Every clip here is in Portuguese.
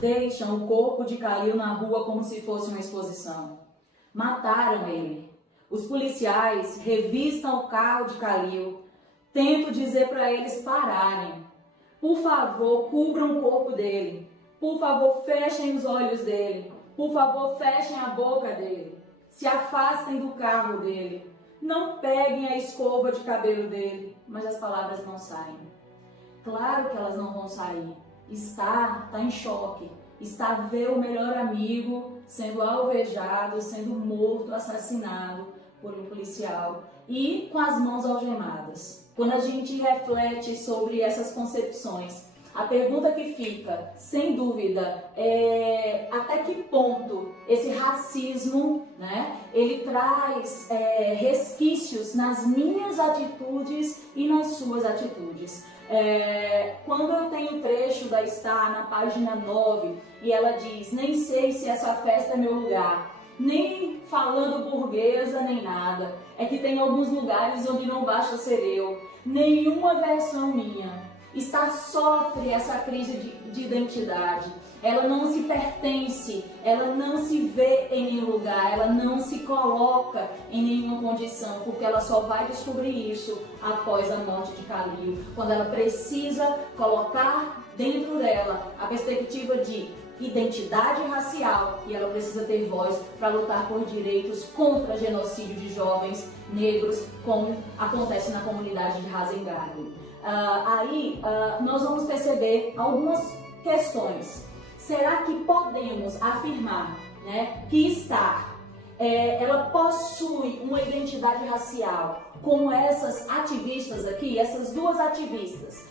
Deixam o corpo de Khalil na rua como se fosse uma exposição. Mataram ele. Os policiais revistam o carro de Khalil. Tento dizer para eles pararem. Por favor, cubram o corpo dele. Por favor, fechem os olhos dele. Por favor, fechem a boca dele. Se afastem do carro dele. Não peguem a escova de cabelo dele. Mas as palavras não saem. Claro que elas não vão sair. Está em choque. Está a ver o melhor amigo sendo alvejado, sendo morto, assassinado por um policial e com as mãos algemadas. Quando a gente reflete sobre essas concepções, a pergunta que fica, sem dúvida, é até que ponto esse racismo, ele traz resquícios nas minhas atitudes e nas suas atitudes. Quando eu tenho o trecho da Star na página 9 e ela diz: nem sei se essa festa é meu lugar, nem falando burguesa nem nada, é que tem alguns lugares onde não basta ser eu, nenhuma versão minha. Star sofre essa crise de identidade, ela não se pertence, ela não se vê em nenhum lugar, ela não se coloca em nenhuma condição, porque ela só vai descobrir isso após a morte de Khalil, quando ela precisa colocar dentro dela a perspectiva de identidade racial e ela precisa ter voz para lutar por direitos contra genocídio de jovens negros, como acontece na comunidade de Hazengado. Nós vamos perceber algumas questões. Será que podemos afirmar, que Star ela possui uma identidade racial como essas ativistas aqui, essas duas ativistas?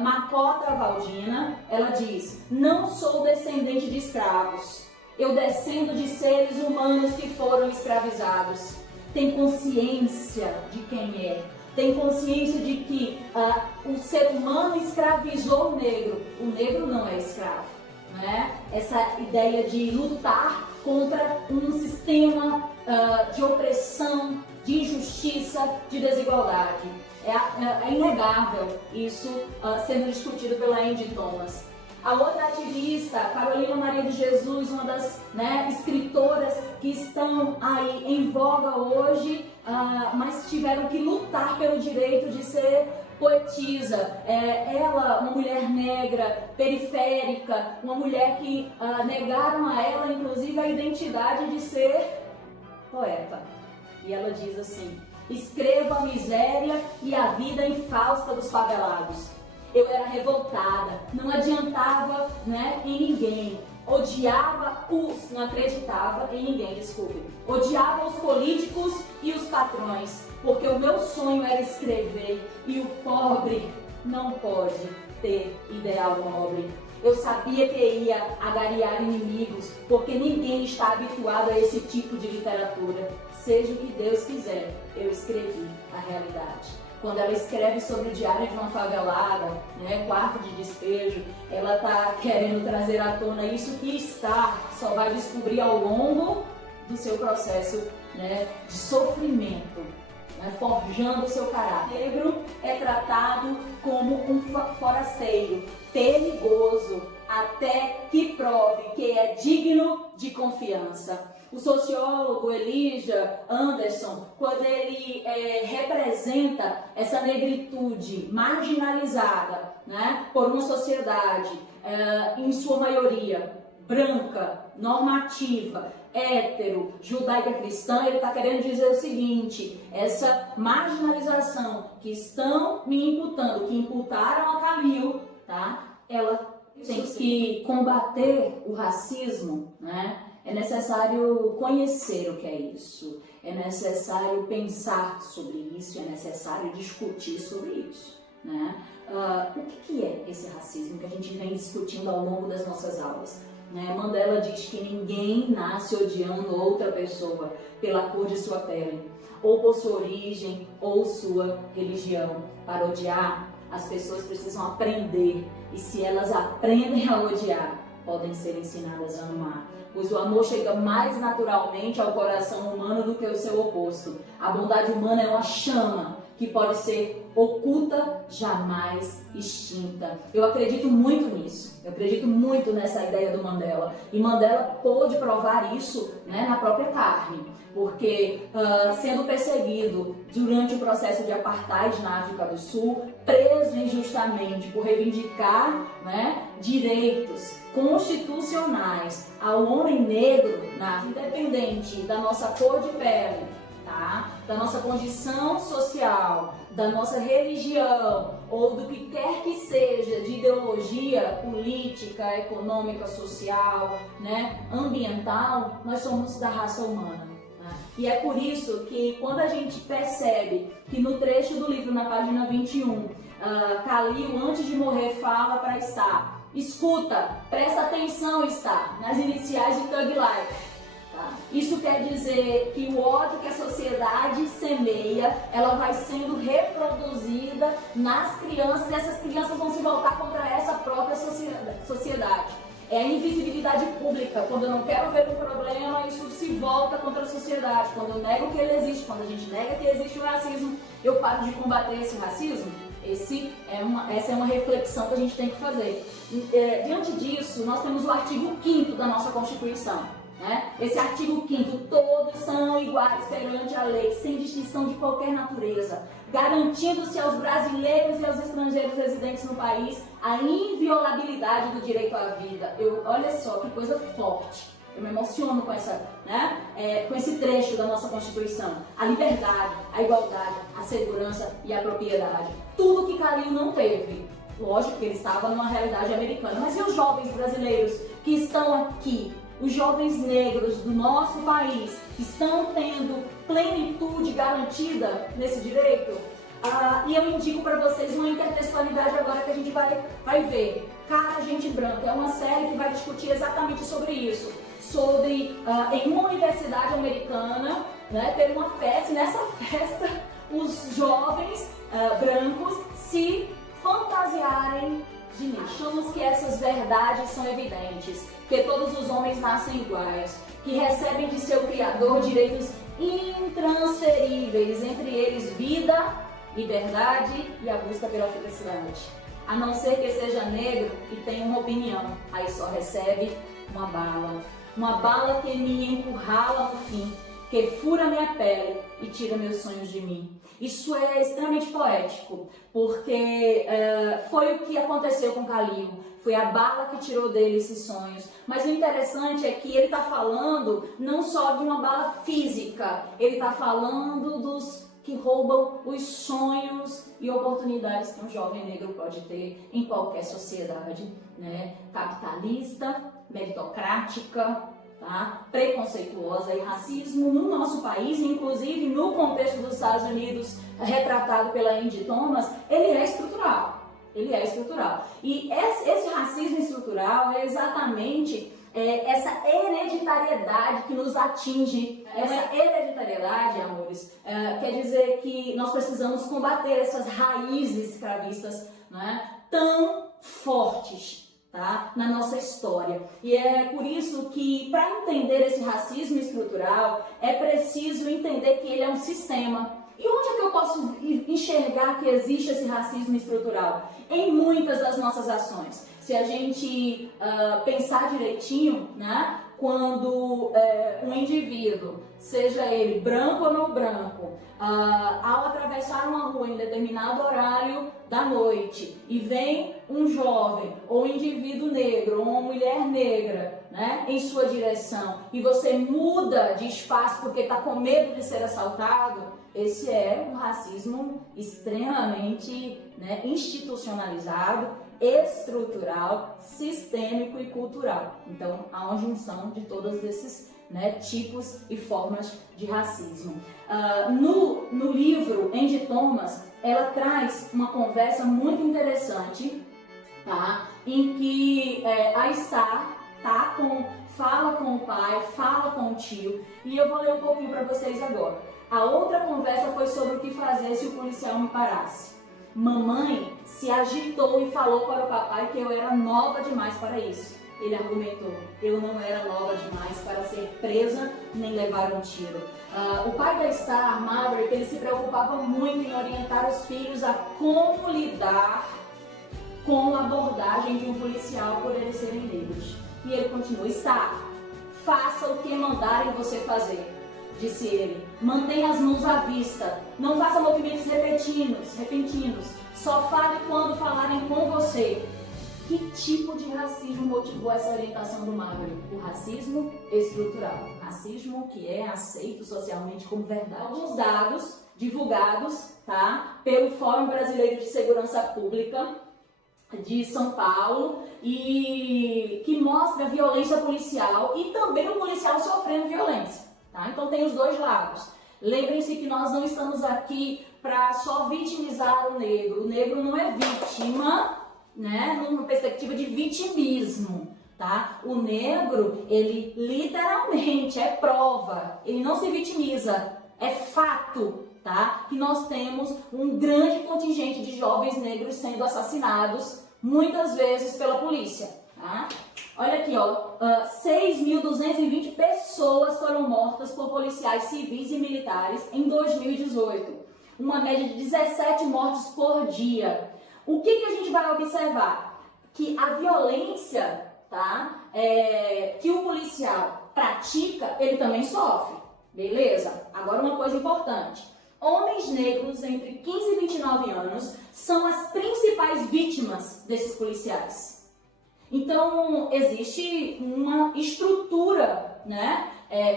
Makota Valdina, ela diz: não sou descendente de escravos, eu descendo de seres humanos que foram escravizados. Tem consciência de quem é, tem consciência de que o ser humano escravizou o negro não é escravo. Essa ideia de lutar contra um sistema de opressão, de injustiça, de desigualdade. É inegável isso sendo discutido pela Andy Thomas. A outra ativista, Carolina Maria de Jesus, uma das escritoras que estão aí em voga hoje, mas tiveram que lutar pelo direito de ser poetisa. Ela, uma mulher negra, periférica, uma mulher que negaram a ela, inclusive, a identidade de ser poeta. E ela diz assim: escrevo a miséria e a vida infausta dos favelados. Eu era revoltada, não adiantava em ninguém. Não acreditava em ninguém, desculpe. Odiava os políticos e os patrões, porque o meu sonho era escrever e o pobre não pode ter ideal nobre. Eu sabia que ia agariar inimigos, porque ninguém está habituado a esse tipo de literatura. Seja o que Deus quiser, eu escrevi a realidade. Quando ela escreve sobre o diário de uma favelada, quarto de despejo, ela está querendo trazer à tona isso que só vai descobrir ao longo do seu processo de sofrimento, forjando o seu caráter. O negro é tratado como um forasteiro, perigoso, até que prove que é digno de confiança. O sociólogo Elijah Anderson, quando ele representa essa negritude marginalizada por uma sociedade, em sua maioria branca, normativa, hétero, judaica cristã, ele está querendo dizer o seguinte: essa marginalização que estão me imputando, que imputaram a Khalil, ela tem que combater o racismo, É necessário conhecer o que é isso, é necessário pensar sobre isso, é necessário discutir sobre isso. O que é esse racismo que a gente vem discutindo ao longo das nossas aulas? Mandela diz que ninguém nasce odiando outra pessoa pela cor de sua pele, ou por sua origem, ou sua religião. Para odiar, as pessoas precisam aprender, e se elas aprendem a odiar, podem ser ensinadas a amar, pois o amor chega mais naturalmente ao coração humano do que o seu oposto. A bondade humana é uma chama que pode ser oculta, jamais extinta. Eu acredito muito nisso, eu acredito muito nessa ideia do Mandela. E Mandela pôde provar isso, né, na própria carne, porque sendo perseguido durante o processo de apartheid na África do Sul, preso injustamente por reivindicar, né, direitos constitucionais ao homem negro, independente da nossa cor de pele, tá? Da nossa condição social, da nossa religião ou do que quer que seja de ideologia política, econômica, social, né, ambiental, nós somos da raça humana. Né? E é por isso que quando a gente percebe que no trecho do livro, na página 21, Khalil, antes de morrer, fala para Star: escuta, presta atenção, Star, nas iniciais de Thug Life. Isso quer dizer que o ódio que a sociedade semeia, ela vai sendo reproduzida nas crianças, e essas crianças vão se voltar contra essa própria sociedade. É a invisibilidade pública. Quando eu não quero ver um problema, isso se volta contra a sociedade. Quando eu nego que ele existe, quando a gente nega que existe o racismo, eu paro de combater esse racismo? Essa é uma reflexão que a gente tem que fazer. Diante disso, nós temos o artigo 5º da nossa Constituição. Né? Esse artigo 5º, todos são iguais perante a lei, sem distinção de qualquer natureza, garantindo-se aos brasileiros e aos estrangeiros residentes no país a inviolabilidade do direito à vida. Olha só que coisa forte. Eu me emociono com com esse trecho da nossa Constituição. A liberdade, a igualdade, a segurança e a propriedade. Tudo que Khalil não teve. Lógico que ele estava numa realidade americana. Mas e os jovens brasileiros que estão aqui? Os jovens negros do nosso país estão tendo plenitude garantida nesse direito? E eu indico para vocês uma intertextualidade agora que a gente vai ver. Cara, Gente Branca é uma série que vai discutir exatamente sobre isso. Sobre, em uma universidade americana, né, ter uma festa, e nessa festa os jovens brancos se fantasiarem de negro. Achamos que essas verdades são evidentes, que todos os homens nascem iguais, que recebem de seu Criador direitos intransferíveis, entre eles vida, liberdade e a busca pela felicidade. A não ser que seja negro e tenha uma opinião, aí só recebe uma bala que me encurrala no fim, que fura minha pele e tira meus sonhos de mim. Isso é extremamente poético, porque foi o que aconteceu com Khalil, foi a bala que tirou dele esses sonhos. Mas o interessante é que ele está falando não só de uma bala física, ele está falando dos que roubam os sonhos e oportunidades que um jovem negro pode ter em qualquer sociedade, né? Capitalista, meritocrática, tá? Preconceituosa. E racismo no nosso país, inclusive no contexto dos Estados Unidos, retratado pela Andy Thomas, ele é estrutural. Ele é estrutural. E esse racismo estrutural é exatamente essa hereditariedade que nos atinge. Essa hereditariedade, amores, quer dizer que nós precisamos combater essas raízes escravistas, né, tão fortes, tá, na nossa história. E é por isso que, para entender esse racismo estrutural, é preciso entender que ele é um sistema. E onde é que eu posso enxergar que existe esse racismo estrutural? Em muitas das nossas ações. Se a gente pensar direitinho, né, quando um indivíduo, seja ele branco ou não branco, ao atravessar uma rua em determinado horário da noite e vem um jovem ou um indivíduo negro ou uma mulher negra, né, em sua direção, e você muda de espaço porque está com medo de ser assaltado, esse é um racismo extremamente, né, institucionalizado, estrutural, sistêmico e cultural. Então, há uma junção de todos esses, né, tipos e formas de racismo. No livro Andy Thomas, ela traz uma conversa muito interessante, tá? Em que a Star fala com o pai, fala com o tio, e eu vou ler um pouquinho para vocês agora. A outra conversa foi sobre o que fazer se o policial me parasse. Mamãe se agitou e falou para o papai que eu era nova demais para isso. Ele argumentou: eu não era nova demais para ser presa nem levar um tiro. O pai da Star, Maverick, ele se preocupava muito em orientar os filhos a como lidar com a abordagem de um policial por eles serem negros. E ele continua: Star, faça o que mandarem você fazer, disse ele. Mantenha as mãos à vista, não faça movimentos repentinos, só fale quando falarem com você. Que tipo de racismo motivou essa orientação do Maverick? O racismo estrutural. Racismo que é aceito socialmente como verdade. Alguns dados divulgados, tá, pelo Fórum Brasileiro de Segurança Pública de São Paulo, e que mostra a violência policial e também o policial sofrendo violência. Tá? Então tem os dois lados. Lembrem-se que nós não estamos aqui para só vitimizar o negro. O negro não é vítima, né, numa perspectiva de vitimismo, tá? O negro, ele literalmente é prova, ele não se vitimiza, é fato, tá? Que nós temos um grande contingente de jovens negros sendo assassinados, muitas vezes pela polícia, tá? Olha aqui, ó, 6.220 pessoas foram mortas por policiais civis e militares em 2018, uma média de 17 mortes por dia. O que a gente vai observar? Que a violência, tá, que o policial pratica, ele também sofre, beleza? Agora uma coisa importante: homens negros entre 15 e 29 anos são as principais vítimas desses policiais. Então, existe uma estrutura, né,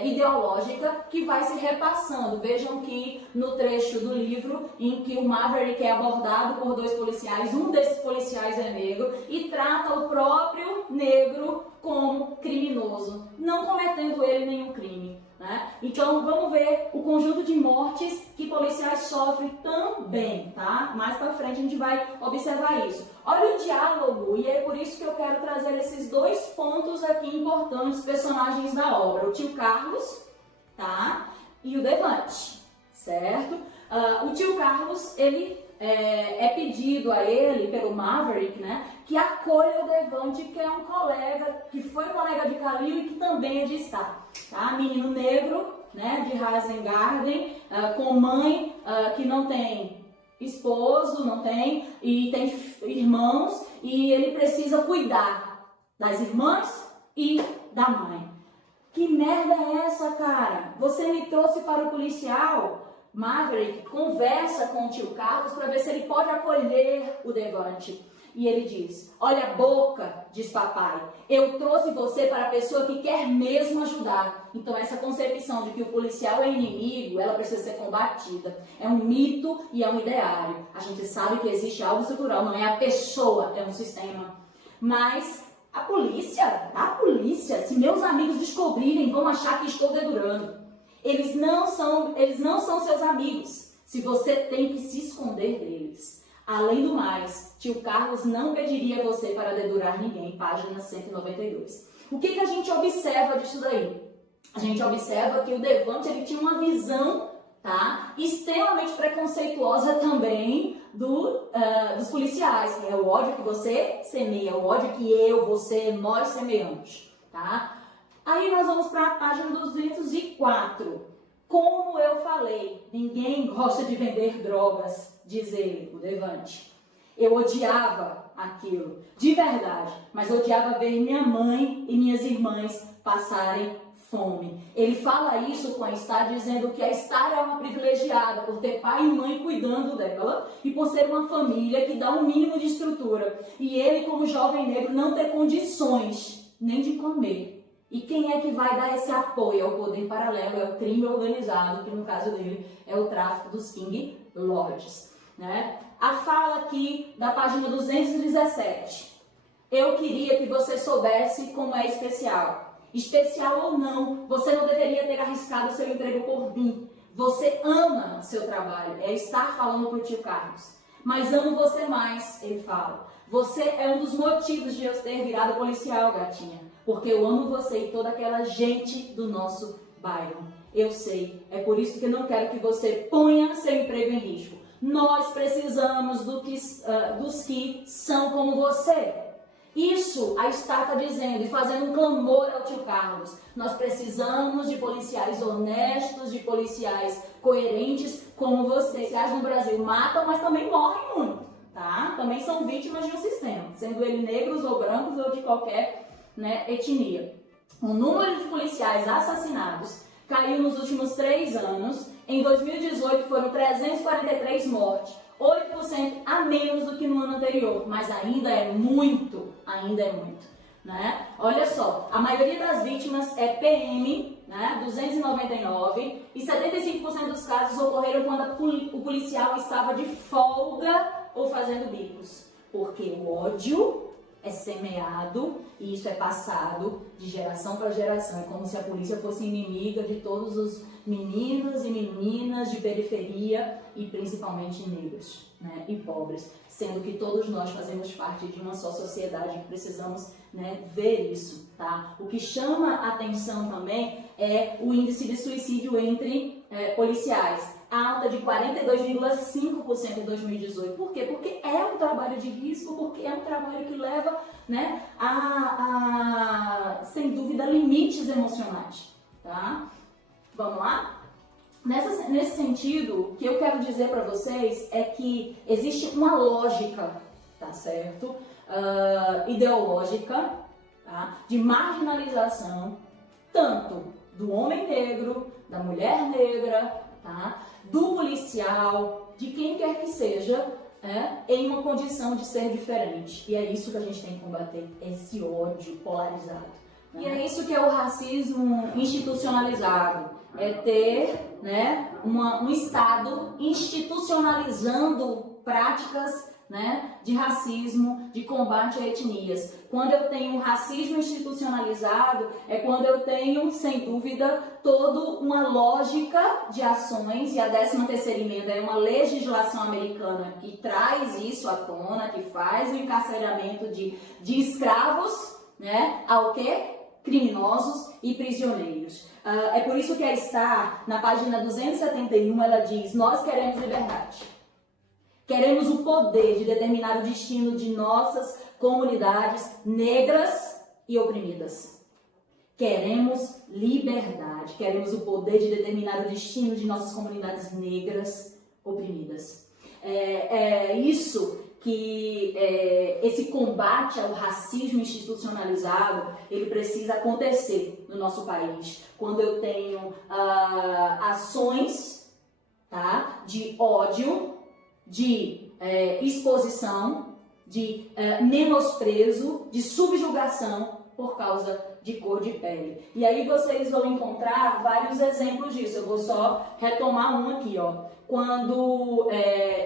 ideológica que vai se repassando. Vejam que no trecho do livro em que o Maverick é abordado por dois policiais, um desses policiais é negro e trata o próprio negro como criminoso, não cometendo ele nenhum crime, né? Então vamos ver o conjunto de mortes que policiais sofrem também, tá? Mais pra frente a gente vai observar isso. Olha o diálogo, e é por isso que eu quero trazer esses dois pontos aqui importantes, personagens da obra: o tio Carlos, tá? E o Devante, certo? O tio Carlos, ele é pedido a ele, pelo Maverick, né, que acolha o Devante, que é um colega, que foi colega de Khalil e que também é de Star, tá? Menino negro, né, de Hazengarten, com mãe que não tem esposo, não tem, e tem irmãos, e ele precisa cuidar das irmãs e da mãe. Que merda é essa, cara? Você me trouxe para o policial? Maverick conversa com o tio Carlos para ver se ele pode acolher o Devante. E ele diz: olha a boca, diz papai, eu trouxe você para a pessoa que quer mesmo ajudar. Então essa concepção de que o policial é inimigo, ela precisa ser combatida. É um mito e é um ideário. A gente sabe que existe algo estrutural, não é a pessoa, é um sistema. Mas a polícia, se meus amigos descobrirem, vão achar que estou dedurando. Eles não são seus amigos, se você tem que se esconder deles. Além do mais, tio Carlos não pediria você para dedurar ninguém, página 192. O que a gente observa disso daí? A gente observa que o Devante, ele tinha uma visão, tá, extremamente preconceituosa também dos policiais, que é o ódio que você semeia, o ódio que nós semeamos, tá? Aí nós vamos para a página 204. Como eu falei, ninguém gosta de vender drogas, diz ele, o Devante. Eu odiava aquilo, de verdade, mas odiava ver minha mãe e minhas irmãs passarem fome. Ele fala isso com a Star, dizendo que a Star é uma privilegiada por ter pai e mãe cuidando dela e por ser uma família que dá um mínimo de estrutura. E ele, como jovem negro, não ter condições nem de comer. E quem é que vai dar esse apoio ao poder paralelo? É o crime organizado, que no caso dele é o tráfico dos King Lodges, né? A fala aqui da página 217. Eu queria que você soubesse como é especial. Especial ou não, você não deveria ter arriscado seu emprego por mim. Você ama seu trabalho. É estar falando para o tio Carlos. Mas amo você mais, ele fala. Você é um dos motivos de eu ter virado policial, gatinha. Porque eu amo você e toda aquela gente do nosso bairro. Eu sei, é por isso que não quero que você ponha seu emprego em risco. Nós precisamos dos que são como você. Isso a Estado está dizendo e fazendo um clamor ao tio Carlos. Nós precisamos de policiais honestos, de policiais coerentes como vocês. Policiais no Brasil matam, mas também morrem muito, tá? Também são vítimas de um sistema, sendo eles negros ou brancos ou de qualquer, né, etnia. O número de policiais assassinados caiu nos últimos 3 anos. Em 2018 foram 343 mortes, 8% a menos do que no ano anterior, mas ainda é muito, né? Olha só, a maioria das vítimas é PM, né, 299, e 75% dos casos ocorreram quando o policial estava de folga ou fazendo bicos, porque o ódio é semeado e isso é passado de geração para geração. É como se a polícia fosse inimiga de todos os meninos e meninas de periferia e principalmente negros, né, e pobres, sendo que todos nós fazemos parte de uma só sociedade e precisamos, né, ver isso, tá? O que chama a atenção também é o índice de suicídio entre policiais, alta de 42,5% em 2018. Por quê? Porque é um trabalho de risco, porque é um trabalho que leva, né, sem dúvida, limites emocionais, tá? Vamos lá? Nesse sentido, o que eu quero dizer para vocês é que existe uma lógica, tá certo? Ideológica, tá? De marginalização, tanto do homem negro, da mulher negra, tá? Do policial, de quem quer que seja, em uma condição de ser diferente. E é isso que a gente tem que combater, esse ódio polarizado. Né? E é isso que é o racismo institucionalizado, é ter, né, um Estado institucionalizando práticas, né, de racismo, de combate a etnias. Quando eu tenho um racismo institucionalizado, é quando eu tenho, sem dúvida, toda uma lógica de ações, e a 13ª emenda é uma legislação americana que traz isso à tona, que faz o encarceramento de escravos, né, ao quê? Criminosos e prisioneiros. É por isso que a Star, na página 271, ela diz: nós queremos liberdade. Queremos o poder de determinar o destino de nossas comunidades negras e oprimidas. Queremos liberdade. Queremos o poder de determinar o destino de nossas comunidades negras oprimidas. É isso que esse combate ao racismo institucionalizado, ele precisa acontecer no nosso país. Quando eu tenho ações, tá, de ódio, de exposição, de menosprezo, de subjugação por causa de cor de pele. E aí vocês vão encontrar vários exemplos disso. Eu vou só retomar um aqui, ó. Quando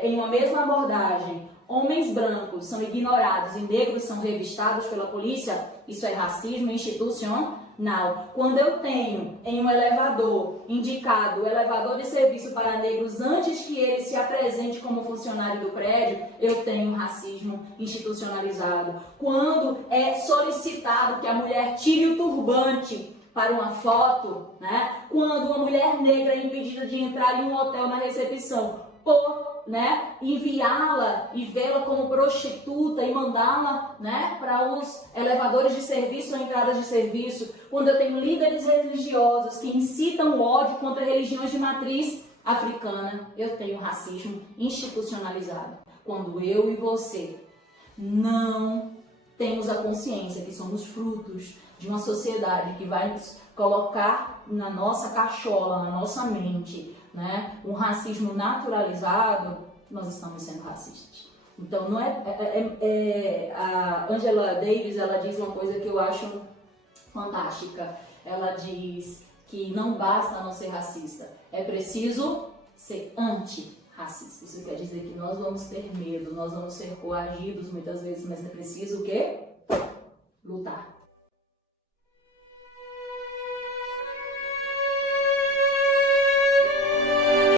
em uma mesma abordagem homens brancos são ignorados e negros são revistados pela polícia, isso é racismo institucional. Quando eu tenho em um elevador indicado o elevador de serviço para negros antes que ele se apresente como funcionário do prédio, eu tenho racismo institucionalizado. Quando é solicitado que a mulher tire o turbante para uma foto, né? Quando uma mulher negra é impedida de entrar em um hotel na recepção por, né, enviá-la e vê-la como prostituta e mandá-la, né, para os elevadores de serviço ou entradas de serviço. Quando eu tenho líderes religiosos que incitam o ódio contra religiões de matriz africana, eu tenho racismo institucionalizado. Quando eu e você não temos a consciência que somos frutos de uma sociedade que vai nos colocar na nossa cachola, na nossa mente, né, um racismo naturalizado, nós estamos sendo racistas. Então, não a Angela Davis, ela diz uma coisa que eu acho fantástica. Ela diz que não basta não ser racista, é preciso ser antirracista. Isso quer dizer que nós vamos ter medo, nós vamos ser coagidos muitas vezes, mas é preciso o quê? Lutar.